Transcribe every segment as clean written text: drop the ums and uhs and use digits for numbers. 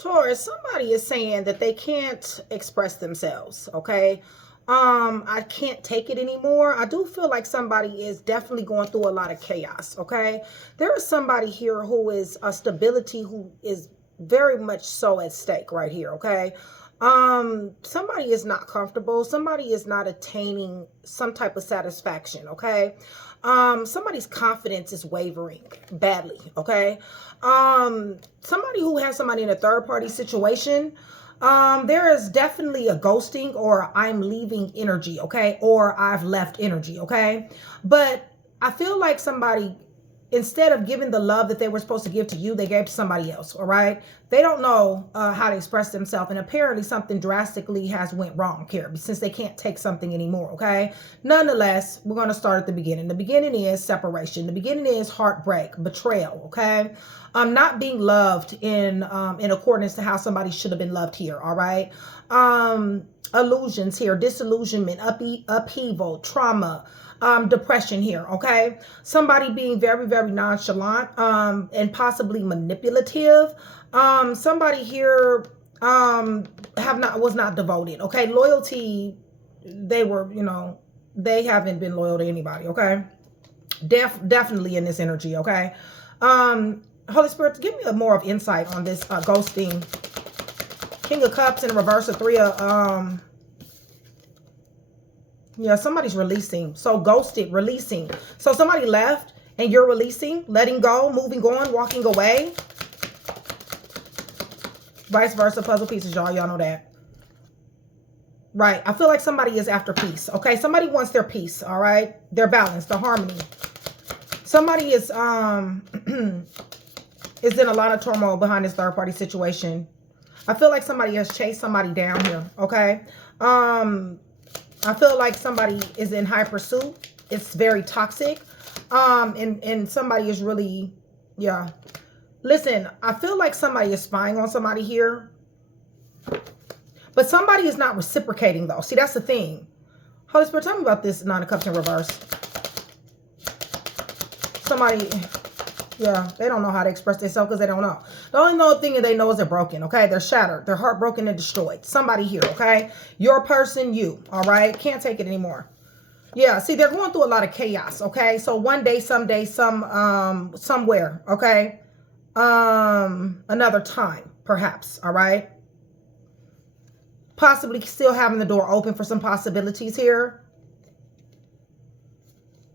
Taurus, somebody is saying that they can't express themselves, okay? I can't take it anymore. I do feel like somebody is definitely going through a lot of chaos, okay? There is somebody here who is a stability who is very much so at stake right here, okay? Somebody is not comfortable. Somebody is not attaining some type of satisfaction, okay? Somebody's confidence is wavering badly, okay? Somebody who has somebody in a third party situation, there is definitely a ghosting or I'm leaving energy, okay? Or I've left energy, okay? But I feel like somebody, instead of giving the love that they were supposed to give to you, they gave to somebody else, all right? They don't know how to express themselves, and apparently something drastically has went wrong here since they can't take something anymore, okay? Nonetheless, we're going to start at the beginning. The beginning is separation. The beginning is heartbreak, betrayal, okay? Not being loved in accordance to how somebody should have been loved here, all right? Illusions here, disillusionment, upheaval, trauma, depression here, okay? Somebody being very, very nonchalant, and possibly manipulative. Somebody here, was not devoted, okay? Loyalty, they were, they haven't been loyal to anybody, okay? Definitely in this energy, okay? Holy Spirit, give me more of insight on this ghosting. King of Cups in reverse, a three of, yeah, somebody's releasing. So ghosted, releasing. So somebody left and you're releasing, letting go, moving on, walking away. Vice versa, puzzle pieces, y'all. Y'all know that. Right. I feel like somebody is after peace. Okay. Somebody wants their peace. All right. Their balance, their harmony. Somebody is is in a lot of turmoil behind this third party situation. I feel like somebody has chased somebody down here. Okay. I feel like somebody is in high pursuit. It's very toxic. And somebody is really, yeah. Listen, I feel like somebody is spying on somebody here. But somebody is not reciprocating though. See, that's the thing. Holy Spirit, tell me about this Nine of Cups in reverse. Somebody, yeah, they don't know how to express themselves because they don't know. The only thing that they know is they're broken, okay? They're shattered. They're heartbroken and destroyed. Somebody here, okay? Your person, you, all right? Can't take it anymore. Yeah, see, they're going through a lot of chaos, okay? So one day, someday, somewhere, okay? Another time, perhaps, all right? Possibly still having the door open for some possibilities here.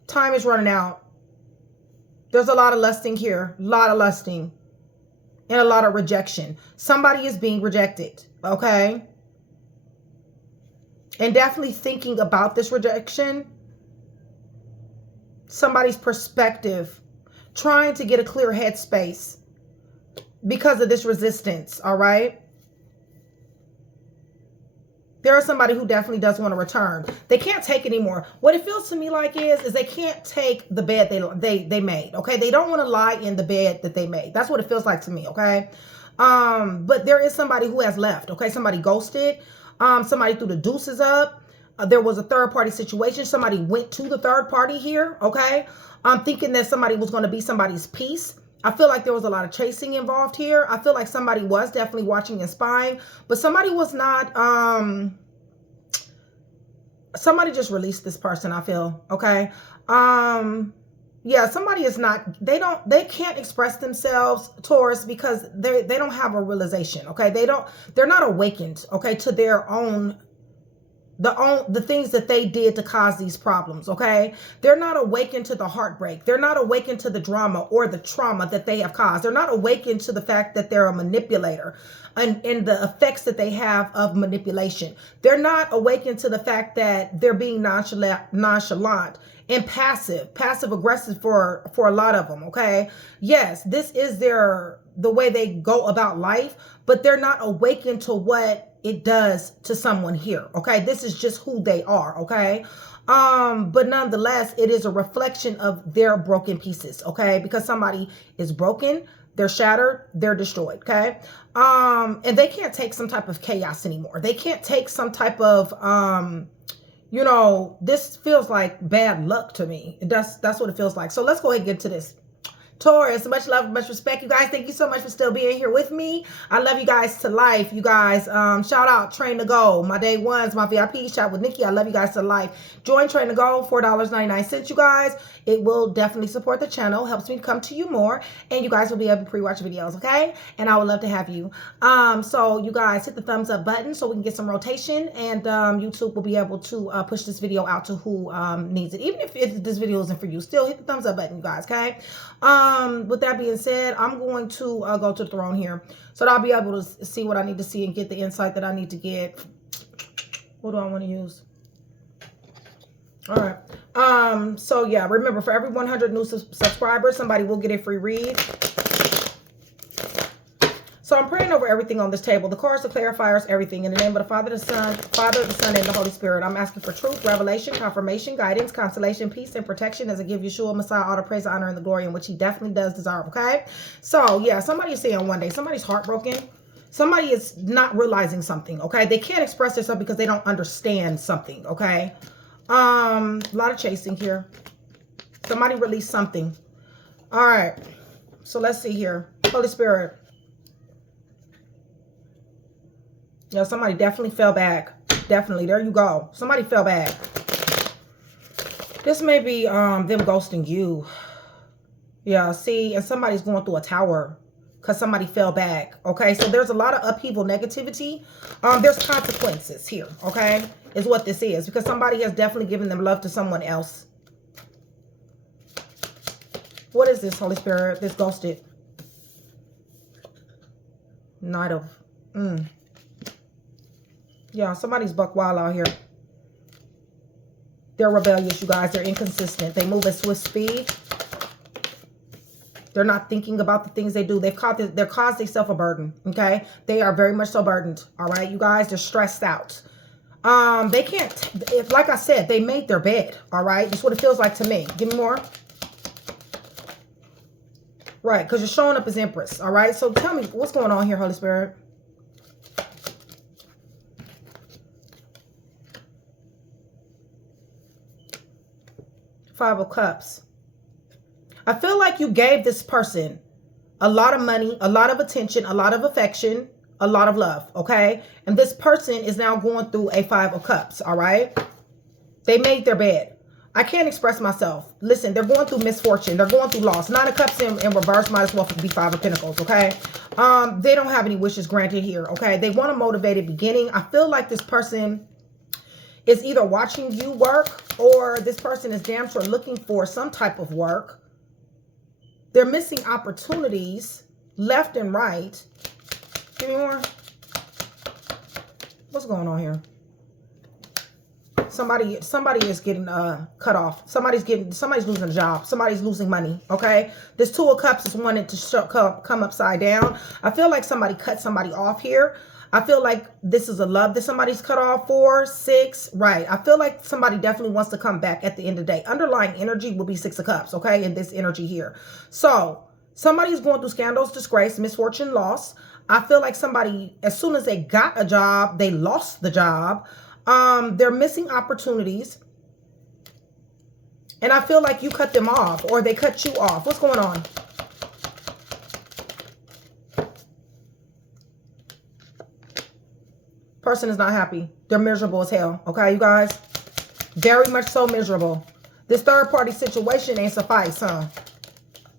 Time is running out. There's a lot of lusting here, a lot of lusting, and a lot of rejection. Somebody is being rejected, okay? And definitely thinking about this rejection, somebody's perspective, trying to get a clear headspace because of this resistance, all right? There is somebody who definitely does want to return. They can't take anymore. What it feels to me like is they can't take the bed they made, okay? They don't want to lie in the bed that they made. That's what it feels like to me, okay? But there is somebody who has left, okay? Somebody ghosted. Somebody threw the deuces up. There was a third party situation. Somebody went to the third party here, okay? I'm thinking that somebody was going to be somebody's peace. I feel like there was a lot of chasing involved here. I feel like somebody was definitely watching and spying, but somebody was not, somebody just released this person, I feel, okay? Yeah, somebody is not, they can't express themselves, Taurus, because they don't have a realization, okay? They're not awakened, okay, to their own, the things that they did to cause these problems, okay? They're not awakened to the heartbreak. They're not awakened to the drama or the trauma that they have caused. They're not awakened to the fact that they're a manipulator and the effects that they have of manipulation. They're not awakened to the fact that they're being nonchalant and passive aggressive for a lot of them, okay? Yes, this is the way they go about life, but they're not awakened to what it does to someone here, okay? This is just who they are, okay? But nonetheless, it is a reflection of their broken pieces, okay? Because somebody is broken, they're shattered, they're destroyed, okay? And they can't take some type of chaos anymore. They can't take some type of, this feels like bad luck to me. That's what it feels like. So let's go ahead and get to this. Taurus, much love, much respect. You guys, thank you so much for still being here with me. I love you guys to life. You guys, shout out Train to Go, my day ones, my VIP shop with Nikki. I love you guys to life. Join Train to Go, $4.99. You guys, it will definitely support the channel, helps me come to you more, and you guys will be able to pre-watch videos, okay? And I would love to have you. So you guys hit the thumbs up button so we can get some rotation, and YouTube will be able to push this video out to who needs it. Even if this video isn't for you, still hit the thumbs up button, you guys, okay? With that being said, I'm going to go to the throne here so that I'll be able to see what I need to see and get the insight that I need to get. What do I want to use? All right. So yeah, remember, for every 100 new subscribers, somebody will get a free read. So I'm praying over everything on this table. The cards, the clarifiers, everything. In the name of the Father, the Son, and the Holy Spirit. I'm asking for truth, revelation, confirmation, guidance, consolation, peace, and protection as I give Yeshua, Messiah, all the praise, the honor, and the glory in which he definitely does deserve, okay? So, yeah, somebody is saying one day, somebody's heartbroken. Somebody is not realizing something, okay? They can't express themselves because they don't understand something, okay? A lot of chasing here. Somebody released something. All right. So let's see here. Holy Spirit. Yeah, somebody definitely fell back. Definitely. There you go. Somebody fell back. This may be them ghosting you. Yeah, see, and somebody's going through a tower because somebody fell back. Okay, so there's a lot of upheaval, negativity. There's consequences here, okay, is what this is, because somebody has definitely given them love to someone else. What is this, Holy Spirit? This ghosted. Knight of... Yeah, somebody's buck wild out here. They're rebellious, you guys. They're inconsistent. They move at swift speed. They're not thinking about the things they do. They've caused themselves a burden, okay? They are very much so burdened, all right, you guys? They're stressed out. They can't, like I said, they made their bed, all right? That's what it feels like to me. Give me more. Right, because you're showing up as Empress, all right? So tell me, what's going on here, Holy Spirit? Five of Cups. I feel like you gave this person a lot of money, a lot of attention, a lot of affection, a lot of love, okay? And this person is now going through a Five of Cups, all right? They made their bed. I can't express myself. Listen, they're going through misfortune. They're going through loss. Nine of Cups in reverse might as well be Five of Pentacles, okay? They don't have any wishes granted here, okay? They want a motivated beginning. I feel like this person is either watching you work, or this person is damn sure looking for some type of work. They're missing opportunities left and right. Give me more. What's going on here? Somebody is getting cut off. Somebody's losing a job. Somebody's losing money, okay? This Two of Cups is wanting to come upside down. I feel like somebody cut somebody off here. I feel like this is a love that somebody's cut off for. 6, right. I feel like somebody definitely wants to come back at the end of the day. Underlying energy will be 6 of Cups, okay, in this energy here. So somebody's going through scandals, disgrace, misfortune, loss. I feel like somebody, as soon as they got a job, they lost the job. They're missing opportunities. And I feel like you cut them off, or they cut you off. What's going on? Person is not happy. They're miserable as hell. Okay, you guys? Very much so miserable. This third party situation ain't suffice, huh?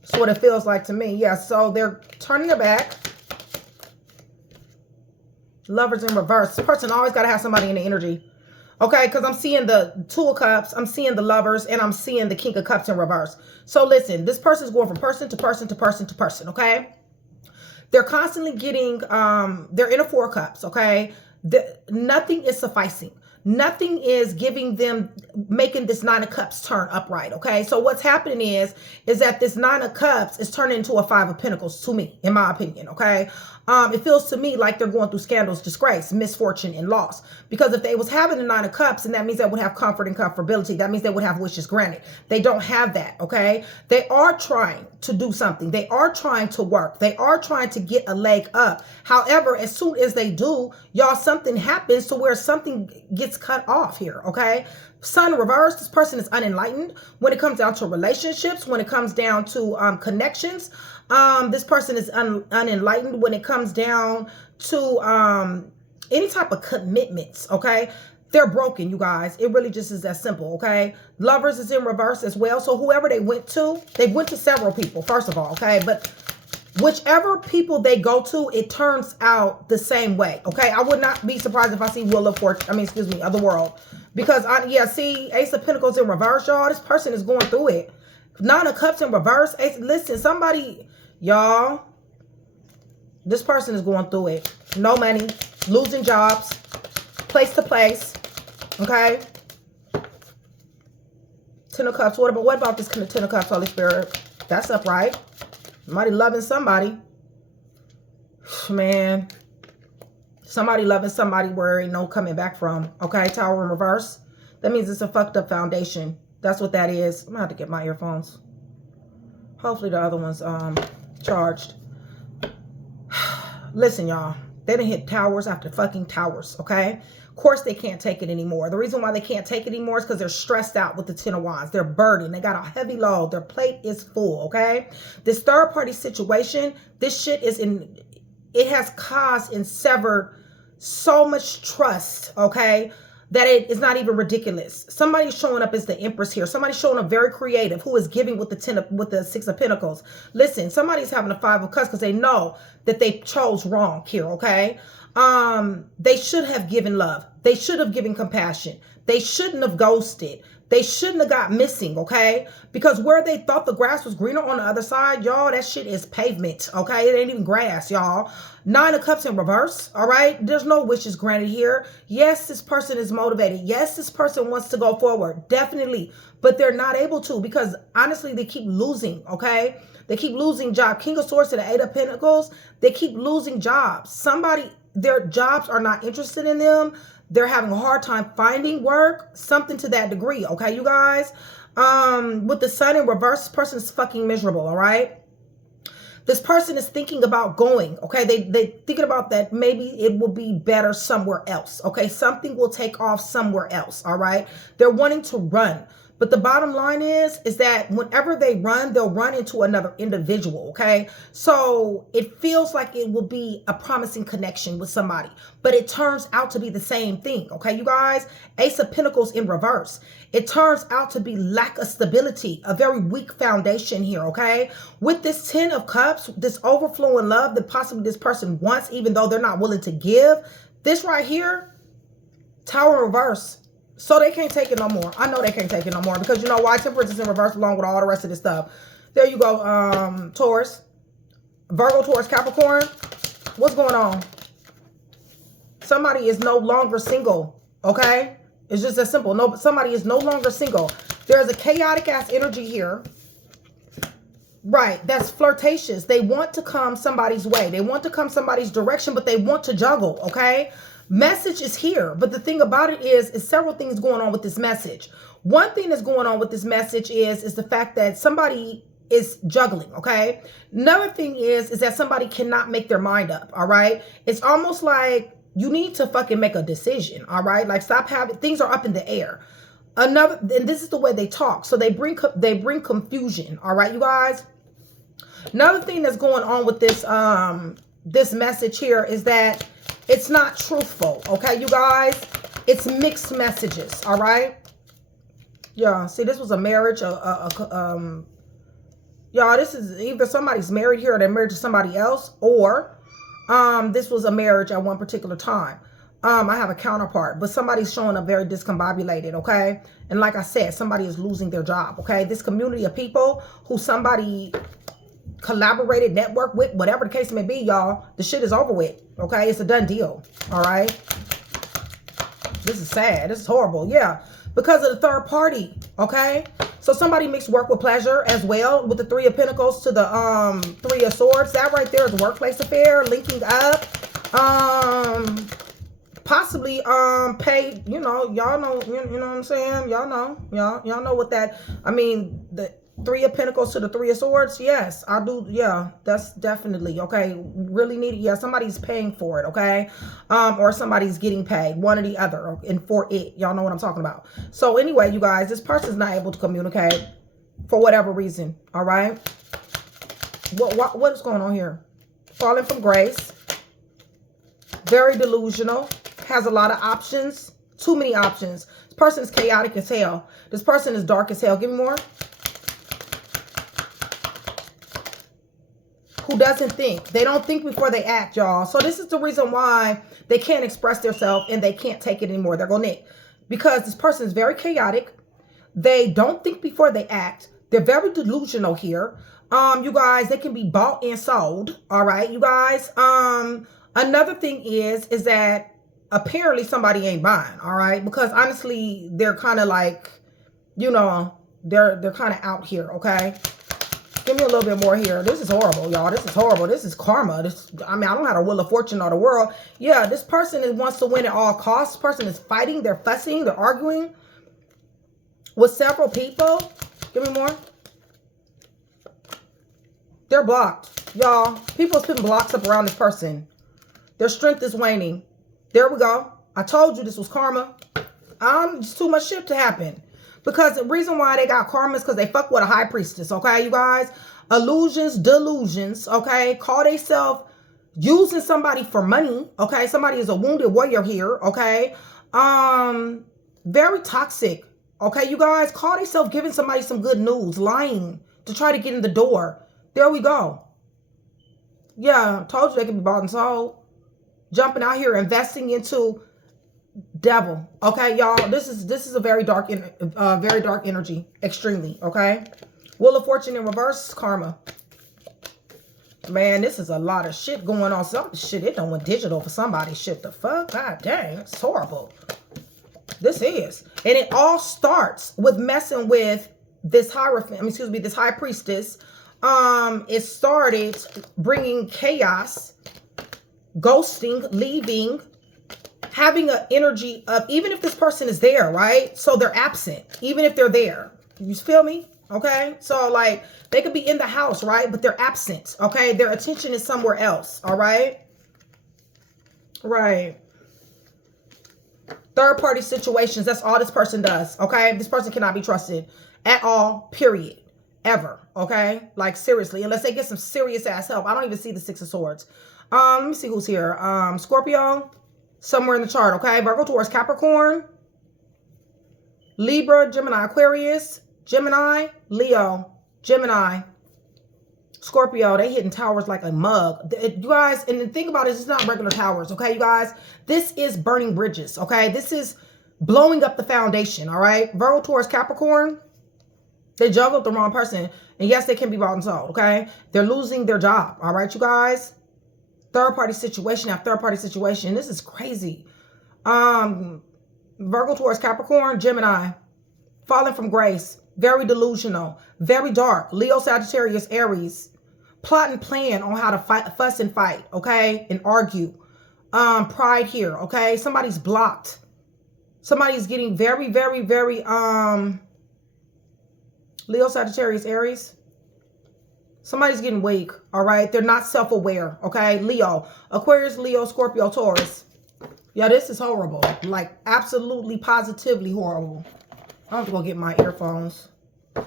That's what it feels like to me. Yeah, so they're turning their back. Lovers in reverse. This person always got to have somebody in the energy. Okay, because I'm seeing the Two of Cups, I'm seeing the Lovers, and I'm seeing the King of Cups in reverse. So listen, this person's going from person to person to person to person, okay? They're constantly getting, they're in a Four of Cups, okay? Nothing is sufficing. Nothing is giving them, making this Nine of Cups turn upright, okay? So what's happening is that this Nine of Cups is turning into a Five of Pentacles to me, in my opinion, okay? It feels to me like they're going through scandals, disgrace, misfortune, and loss. Because if they was having the Nine of Cups, and that means they would have comfort and comfortability. That means they would have wishes granted. They don't have that, okay? They are trying to do something. They are trying to work. They are trying to get a leg up. However, as soon as they do, y'all, something happens to where something gets gets cut off here, okay? Sun reverse, this person is unenlightened when it comes down to relationships, when it comes down to connections. This person is unenlightened when it comes down to any type of commitments, okay? They're broken, you guys. It really just is that simple, okay? Lovers is in reverse as well. So whoever they went to several people, first of all, okay? But whichever people they go to, it turns out the same way, okay? I would not be surprised if I see Wheel of Fortune, of the World. Because, see, Ace of Pentacles in reverse, y'all. This person is going through it. Nine of Cups in reverse. Listen, somebody, y'all, this person is going through it. No money, losing jobs, place to place, okay? Ten of Cups. What about this Ten of Cups, Holy Spirit? That's upright. Somebody loving somebody. Man. Somebody loving somebody where ain't no coming back from. Okay, Tower in reverse. That means it's a fucked up foundation. That's what that is. I'm gonna have to get my earphones. Hopefully the other one's charged. Listen, y'all. They done hit towers after fucking towers, okay? Of course they can't take it anymore. The reason why they can't take it anymore is because they're stressed out with the Ten of Wands. They're burdened. They got a heavy load. Their plate is full, okay? This third party situation, this shit is in, it has caused and severed so much trust, okay, that it is not even ridiculous. Somebody's showing up as the Empress here. Somebody's showing up very creative, who is giving with the Six of Pentacles. Listen, somebody's having a Five of Cups because they know that they chose wrong here, okay? They should have given love. They should have given compassion. They shouldn't have ghosted. They shouldn't have got missing, okay? Because where they thought the grass was greener on the other side, y'all, that shit is pavement, okay? It ain't even grass, y'all. Nine of Cups in reverse, all right? There's no wishes granted here. Yes, this person is motivated. Yes, this person wants to go forward, definitely. But they're not able to because, honestly, they keep losing, okay? They keep losing jobs. King of Swords to the Eight of Pentacles, they keep losing jobs. Their jobs are not interested in them. They're having a hard time finding work, something to that degree, okay, you guys? With the Sun in reverse, this person is fucking miserable, all right? This person is thinking about going, okay? They're thinking about that maybe it will be better somewhere else, okay? Something will take off somewhere else, all right? They're wanting to run. But the bottom line is that whenever they run, they'll run into another individual, okay? So it feels like it will be a promising connection with somebody, but it turns out to be the same thing, okay, you guys? Ace of Pentacles in reverse. It turns out to be lack of stability, a very weak foundation here, okay? With this Ten of Cups, this overflowing love that possibly this person wants, even though they're not willing to give, this right here, Tower in reverse. So they can't take it no more. I know they can't take it no more because you know why? Temperance is in reverse along with all the rest of this stuff. There you go, Taurus. Virgo, Taurus, Capricorn. What's going on? Somebody is no longer single, okay? It's just that simple. No, somebody is no longer single. There's a chaotic ass energy here. Right, that's flirtatious. They want to come somebody's way. They want to come somebody's direction, but they want to juggle, okay? Message is here, but the thing about it is several things going on with this message. One thing that's going on with this message is the fact that somebody is juggling, okay? Another thing is that somebody cannot make their mind up, all right? It's almost like you need to fucking make a decision, all right? Like stop having, things are up in the air. And this is the way they talk. So they bring confusion, all right, you guys? Another thing that's going on with this, this message here is that it's not truthful, okay, you guys? It's mixed messages, all right? Yeah, see, this was a marriage. Y'all, this is either somebody's married here or they're married to somebody else, or this was a marriage at one particular time. I have a counterpart, but somebody's showing up very discombobulated, okay? And like I said, somebody is losing their job, okay? This community of people who somebody collaborated, network with, whatever the case may be, y'all, the shit is over with, okay? It's a done deal, all right? This is sad. This is horrible, yeah, because of the third party, okay? So somebody mixed work with pleasure as well, with the Three of Pentacles to the Three of Swords. That right there is a workplace affair, linking up, possibly paid, you know, y'all know, you know what I'm saying? Y'all know what that, I mean, Three of Pentacles to the Three of Swords. Yes, I do. Yeah, that's definitely okay. Really need it. Yeah, somebody's paying for it. Okay, or somebody's getting paid. One or the other. And for it, y'all know what I'm talking about. So anyway, you guys, this person's not able to communicate for whatever reason. All right. What is going on here? Falling from grace. Very delusional. Has a lot of options. Too many options. This person is chaotic as hell. This person is dark as hell. Give me more. Who doesn't think. They don't think before they act, y'all. So this is the reason why they can't express themselves and they can't take it anymore. They're going to nick. Because this person is very chaotic. They don't think before they act. They're very delusional here. You guys, they can be bought and sold. All right, you guys. Another thing is that apparently somebody ain't buying. All right, because honestly, they're kind of like, you know, they're kind of out here. Okay, give me a little bit more here. This is horrible, y'all. This is horrible. This is karma. I mean, I don't have a Wheel of Fortune or the world. Yeah, this person wants to win at all costs. This person is fighting. They're fussing. They're arguing with several people. Give me more. They're blocked, y'all. People are putting blocks up around this person. Their strength is waning. There we go. I told you this was karma. Just too much shit to happen. Because the reason why they got karma is because they fuck with a high priestess, okay, you guys? Illusions, delusions, okay? Call themselves using somebody for money, okay? Somebody is a wounded warrior here, okay? Very toxic, okay, you guys? Call themselves giving somebody some good news, lying to try to get in the door. There we go. Yeah, told you they can be bought and sold. Jumping out here, investing into devil. Okay, y'all. This is a very dark energy. Extremely. Okay. Wheel of Fortune in reverse. Karma. Man, this is a lot of shit going on. Some shit, it done went digital for somebody. Shit, the fuck? God dang. It's horrible. This is. And it all starts with messing with this hierophant. Excuse me, this high priestess. It started bringing chaos, ghosting, leaving, having an energy of, even if this person is there, right? So they're absent, even if they're there. You feel me? Okay. So like they could be in the house, right? But they're absent. Okay. Their attention is somewhere else. All right. Right. Third party situations. That's all this person does. Okay. This person cannot be trusted at all, period. Ever. Okay. Like seriously, unless they get some serious ass help. I don't even see the Six of Swords. Let me see who's here. Scorpio, somewhere in the chart. Okay. Virgo, Taurus, Capricorn, Libra, Gemini, Aquarius, Gemini, Leo, Gemini, Scorpio. They hitting towers like a mug. You guys, and the thing about it is it's not regular towers. Okay, you guys, this is burning bridges. Okay. This is blowing up the foundation. All right. Virgo, Taurus, Capricorn. They juggled the wrong person. And yes, they can be bought and sold, okay? They're losing their job, all right, you guys? Third-party situation after third-party situation. This is crazy. Virgo, Taurus, Capricorn, Gemini. Falling from grace. Very delusional. Very dark. Leo, Sagittarius, Aries. Plot and plan on how to fight, fuss and fight, okay? And argue. Pride here, okay? Somebody's blocked. Somebody's getting very, very, very, Leo, Sagittarius, Aries. Somebody's getting weak, all right? They're not self-aware, okay? Leo, Aquarius, Leo, Scorpio, Taurus. Yeah, this is horrible. Like, absolutely, positively horrible. I have to go get my earphones. All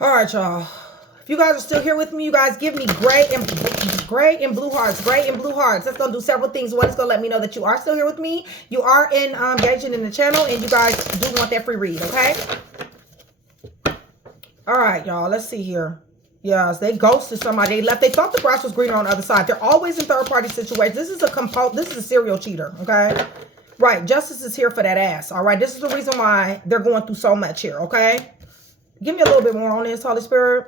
right, y'all. If you guys are still here with me, you guys give me gray and blue hearts. Gray and blue hearts. That's going to do several things. One is going to let me know that you are still here with me. You are engaging in the channel, and you guys do want that free read, okay? All right, y'all. Let's see here. Yes, they ghosted somebody. They left. They thought the grass was greener on the other side. They're always in third-party situations. This is a serial cheater, okay? Right. Justice is here for that ass, all right? This is the reason why they're going through so much here, okay? Give me a little bit more on this, Holy Spirit.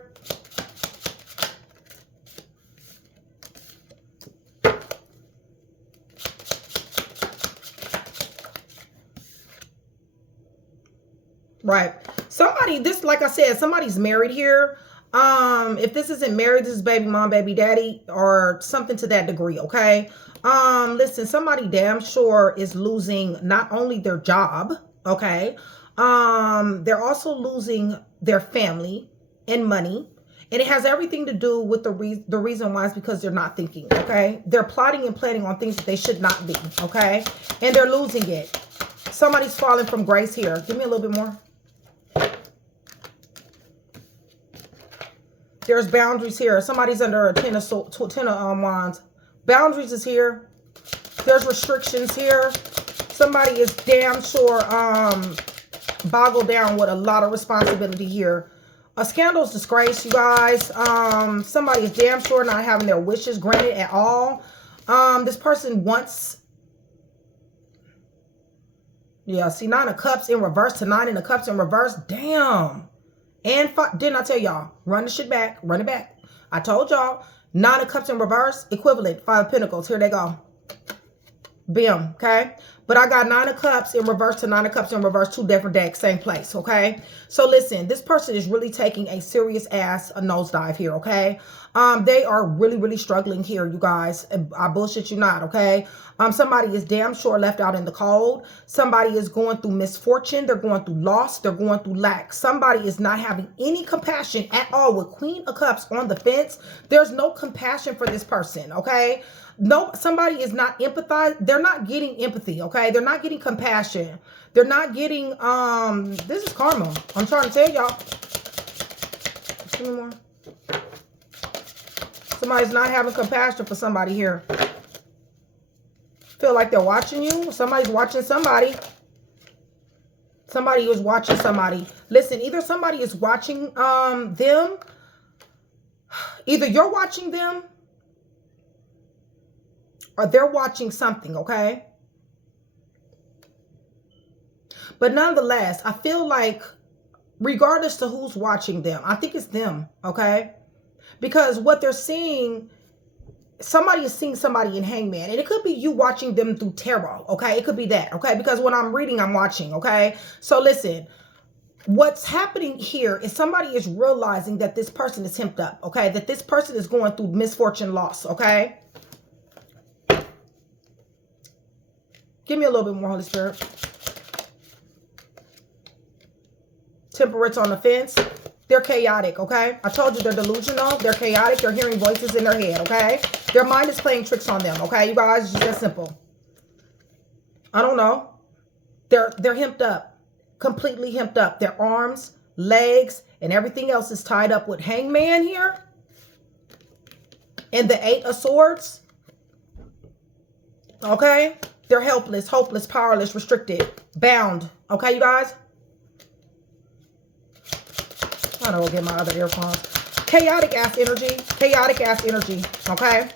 Right. Somebody, this, like I said, somebody's married here. If this isn't married, this is baby mom, baby daddy, or something to that degree, okay? Listen, somebody damn sure is losing not only their job, okay? They're also losing their family. and money. And it has everything to do with the reason why is because they're not thinking, okay? They're plotting and planning on things that they should not be, okay? And they're losing it. Somebody's falling from grace here. Give me a little bit more. There's boundaries here. Somebody's under a 10 of wands. Boundaries is here. There's restrictions here. Somebody is damn sure boggled down with a lot of responsibility here. A scandalous disgrace, you guys. Somebody is damn sure not having their wishes granted at all. This person wants... Yeah, see, 9 of Cups in reverse to 9 of Cups in reverse. Damn. And didn't I tell y'all? Run the shit back. Run it back. I told y'all. 9 of Cups in reverse. Equivalent. 5 of Pentacles. Here they go. Bam. Okay. But I got 9 of Cups in reverse to 9 of Cups in reverse. 2 different decks. Same place. Okay. So listen. This person is really taking a serious ass nosedive here. Okay. They are really, really struggling here, you guys. I bullshit you not. Okay. Somebody is damn sure left out in the cold. Somebody is going through misfortune. They're going through loss. They're going through lack. Somebody is not having any compassion at all with Queen of Cups on the fence. There's no compassion for this person, okay? No, somebody is not empathized. They're not getting empathy, okay? They're not getting compassion. They're not getting, this is karma. I'm trying to tell y'all. Give me more. Somebody's not having compassion for somebody here. Feel like they're watching you. Somebody's watching somebody. Somebody is watching somebody. Listen, either somebody is watching them. Either you're watching them or they're watching something, okay? But nonetheless, I feel like regardless to who's watching them, I think it's them, okay? Because what they're seeing, somebody is seeing somebody in Hangman. And it could be you watching them through tarot, okay? It could be that, okay? Because when I'm reading, I'm watching, okay? So listen, what's happening here is somebody is realizing that this person is hemmed up, okay? That this person is going through misfortune loss, okay? Give me a little bit more, Holy Spirit. Temperance on the fence. They're chaotic, okay? I told you they're delusional. They're chaotic. They're hearing voices in their head, okay? Their mind is playing tricks on them, okay? You guys, it's just that simple. I don't know. They're hemmed up. Completely hemmed up. Their arms, legs, and everything else is tied up with Hangman here. And the 8 of Swords. Okay? They're helpless, hopeless, powerless, restricted, bound. Okay, you guys? I don't know, get my other earphones. Chaotic ass energy. Chaotic ass energy. Okay?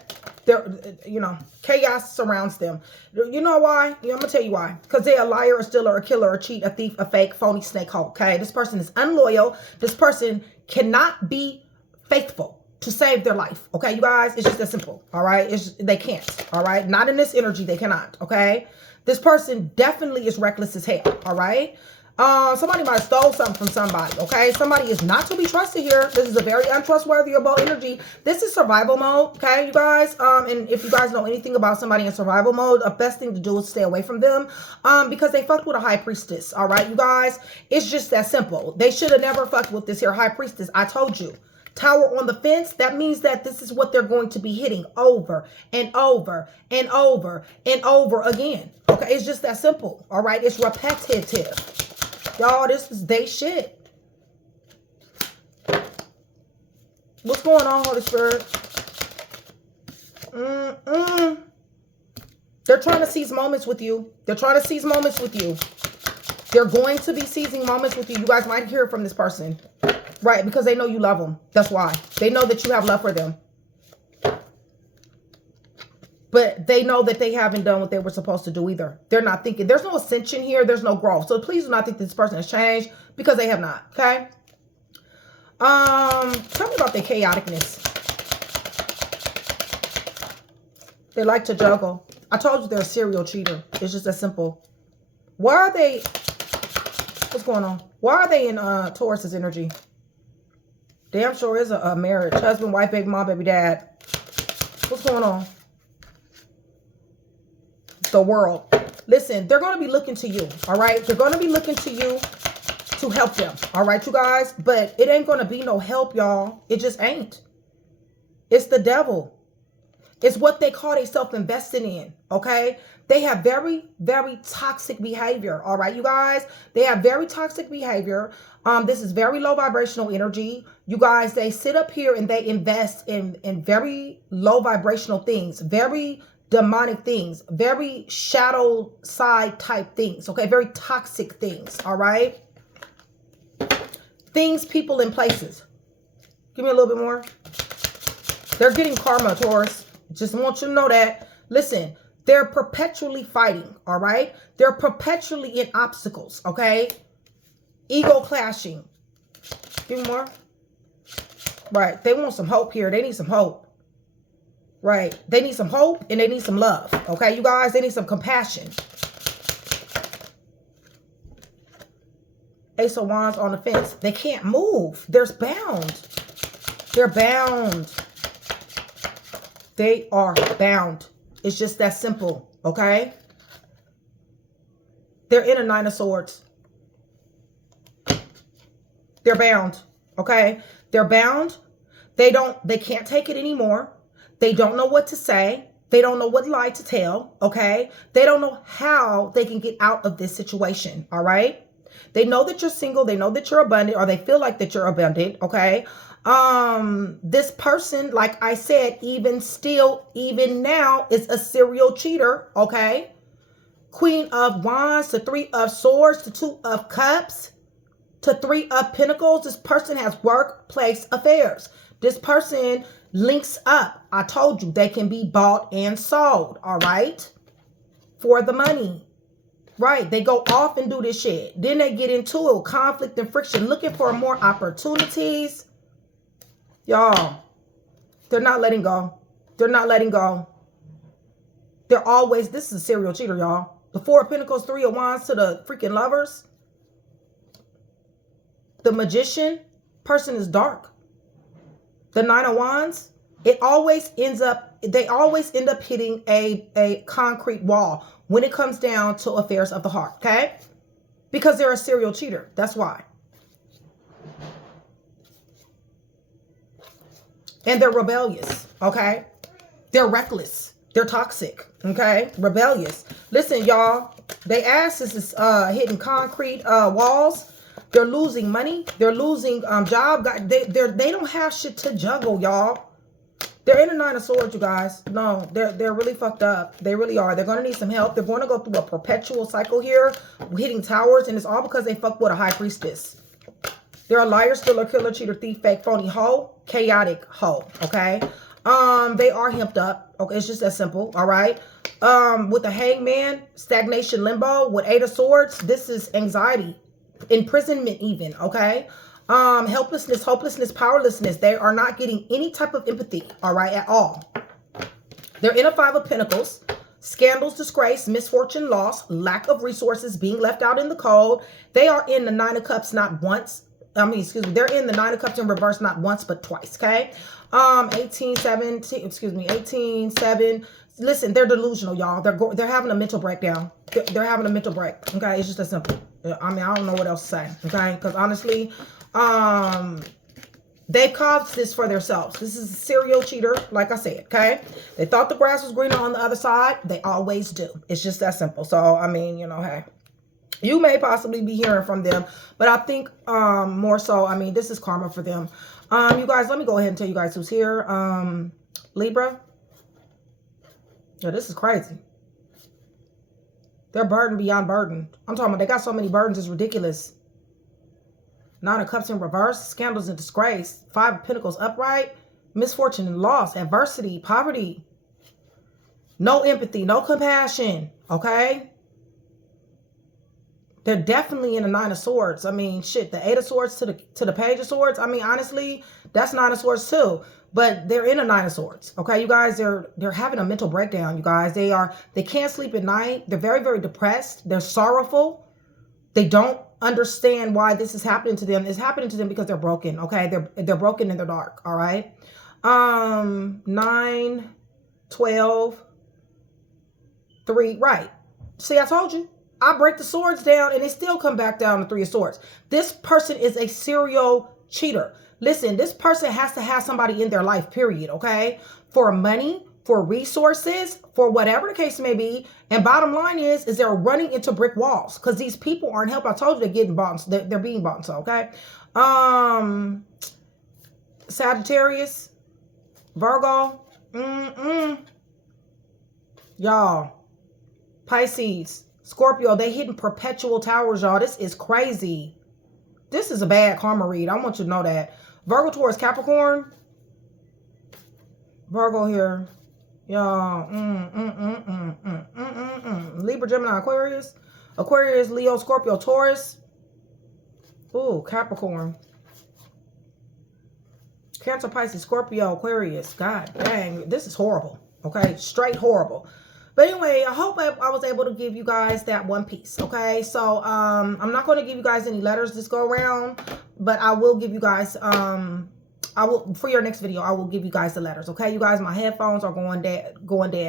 They're, you know, chaos surrounds them. You know why? I'm going to tell you why. Because they're a liar, a stealer, a killer, a cheat, a thief, a fake, phony, snake hole. Okay? This person is unloyal. This person cannot be faithful to save their life. Okay, you guys? It's just that simple. All right? They can't. All right? Not in this energy. They cannot. Okay? This person definitely is reckless as hell. All right? Somebody might have stole something from somebody, okay? Somebody is not to be trusted here. This is a very untrustworthy about energy. This is survival mode, okay, you guys? And if you guys know anything about somebody in survival mode, the best thing to do is stay away from them because they fucked with a high priestess, all right, you guys? It's just that simple. They should have never fucked with this here high priestess. I told you. Tower on the fence, that means that this is what they're going to be hitting over and over and over and over again, okay? It's just that simple, all right? It's repetitive. Y'all, this is they shit. What's going on, Holy Spirit? They're trying to seize moments with you. They're trying to seize moments with you. They're going to be seizing moments with you. You guys might hear from this person. Right, because they know you love them. That's why. They know that you have love for them. But they know that they haven't done what they were supposed to do either. They're not thinking. There's no ascension here. There's no growth. So please do not think this person has changed because they have not. Okay? Tell me about their chaoticness. They like to juggle. I told you they're a serial cheater. It's just that simple. Why are they... What's going on? Why are they in Taurus's energy? Damn sure is a marriage. Husband, wife, baby, mom, baby, dad. What's going on? The world. Listen, they're going to be looking to you, all right? They're going to be looking to you to help them. All right, you guys? But it ain't going to be no help, y'all. It just ain't. It's the devil. It's what they call themselves investing in, okay? They have very, very toxic behavior, all right, you guys? They have very toxic behavior. This is very low vibrational energy. You guys, they sit up here and they invest in very low vibrational things, very demonic things, very shadow side type things, okay? Very toxic things, all right? Things, people, and places. Give me a little bit more. They're getting karma, Taurus. Just want you to know that. Listen, they're perpetually fighting, all right? They're perpetually in obstacles, okay? Ego clashing. Give me more. Right. They want some hope here. They need some hope. Right. They need some hope and they need some love, okay, you guys? They need some compassion. Ace of Wands on the fence. They can't move. They're bound. They're bound. They are bound. It's just that simple, okay? They're in a Nine of Swords. They're bound, okay? They're bound. They can't take it anymore. They don't know what to say. They don't know what lie to tell, okay? They don't know how they can get out of this situation, all right? They know that you're single. They know that you're abundant, or they feel like that you're abundant, okay? This person, like I said, even now is a serial cheater, okay? Queen of Wands to Three of Swords to Two of Cups to Three of Pentacles. This person has workplace affairs. This person links up. I told you they can be bought and sold, all right? For the money. Right, they go off and do this shit. Then they get into it with conflict and friction, looking for more opportunities. Y'all, they're not letting go. They're not letting go. They're always, this is a serial cheater, y'all. The Four of Pentacles, Three of Wands to the freaking Lovers. The Magician, person is dark. The Nine of Wands, they always end up hitting a concrete wall when it comes down to affairs of the heart, okay? Because they're a serial cheater. That's why. And they're rebellious, okay? They're reckless. They're toxic, okay? Rebellious. Listen, y'all, they asses is hitting concrete walls. They're losing money. They're losing job. They don't have shit to juggle, y'all. They're in a Nine of Swords, you guys. No, they're really fucked up. They really are. They're going to need some help. They're going to go through a perpetual cycle here, hitting towers, and it's all because they fuck with a high priestess. They're a liar, stealer, killer, cheater, thief, fake, phony, hoe, chaotic hoe, okay? They are hemped up. Okay, it's just that simple, all right? With the Hangman, stagnation, limbo, with Eight of Swords, this is anxiety, imprisonment even, okay? Helplessness, hopelessness, powerlessness. They are not getting any type of empathy, all right, at all. They're in a Five of Pentacles. Scandals, disgrace, misfortune, loss, lack of resources, being left out in the cold. They are in the Nine of Cups not once. They're in the Nine of Cups in reverse not once but twice, okay? 18-7. Listen, they're delusional, y'all. They're having a mental breakdown. They're having a mental break, okay? It's just that simple. I mean, I don't know what else to say, okay? Because honestly, they caused this for themselves. This is a serial cheater, like I said, okay? They thought the grass was greener on the other side. They always do. It's just that simple. So, I mean, you know, hey. You may possibly be hearing from them, but I think more so, I mean, this is karma for them. You guys, let me go ahead and tell you guys who's here. Libra. Yeah, this is crazy. They're burdened beyond burden. I'm talking about they got so many burdens, it's ridiculous. Nine of Cups in reverse, scandals and disgrace. Five of Pentacles upright, misfortune and loss, adversity, poverty. No empathy, no compassion, okay? They're definitely in a Nine of Swords. I mean, shit, the Eight of Swords to the Page of Swords. I mean, honestly, that's Nine of Swords too. But they're in a Nine of Swords. Okay, you guys, they're having a mental breakdown, you guys. They can't sleep at night. They're very, very depressed. They're sorrowful. They don't understand why this is happening to them. It's happening to them because they're broken, okay? They're broken in the dark, all right? 9, 12, 3, right. See, I told you. I break the swords down and they still come back down to 3 of swords. This person is a serial cheater. Listen, this person has to have somebody in their life, period, okay? For money, for resources, for whatever the case may be. And bottom line is they're running into brick walls because these people aren't helping. I told you they're getting bought. They're being bought, so okay? Sagittarius, Virgo, y'all, Pisces, Scorpio, they hitting perpetual towers, y'all. This is crazy. This is a bad karma read. I want you to know that. Virgo, Taurus, Capricorn. Virgo here. Y'all. Libra, Gemini, Aquarius. Aquarius, Leo, Scorpio, Taurus. Ooh, Capricorn. Cancer, Pisces, Scorpio, Aquarius. God dang. This is horrible. Okay? Straight horrible. But anyway, I hope I was able to give you guys that one piece, okay? So, I'm not going to give you guys any letters this go around, but I will give you guys, for your next video, I will give you guys the letters, okay? You guys, my headphones are going dead,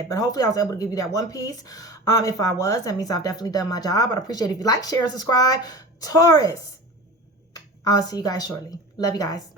but hopefully I was able to give you that one piece. If I was, that means I've definitely done my job. I'd appreciate it if you like, share, and subscribe. Taurus, I'll see you guys shortly. Love you guys.